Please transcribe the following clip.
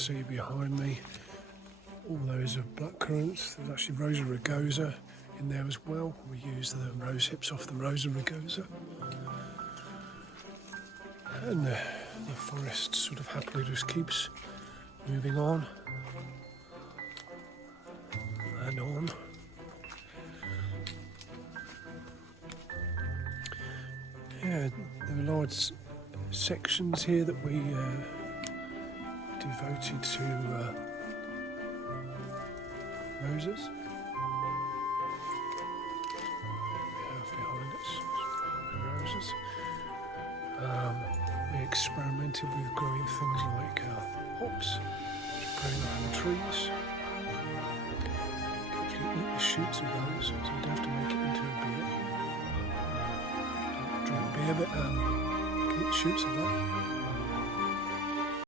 see behind me, all those are blackcurrants. There's actually Rosa rugosa in there as well. We use the rose hips off the Rosa rugosa. And the forest sort of happily just keeps moving on and on. Yeah, there are large sections here that we devoted to roses. We have behind us roses. We experimented with growing things like hops, growing up on trees. You can actually eat the shoots of those, so you don't have to make it into a beer. Don't drink beer, but you can eat the shoots of that.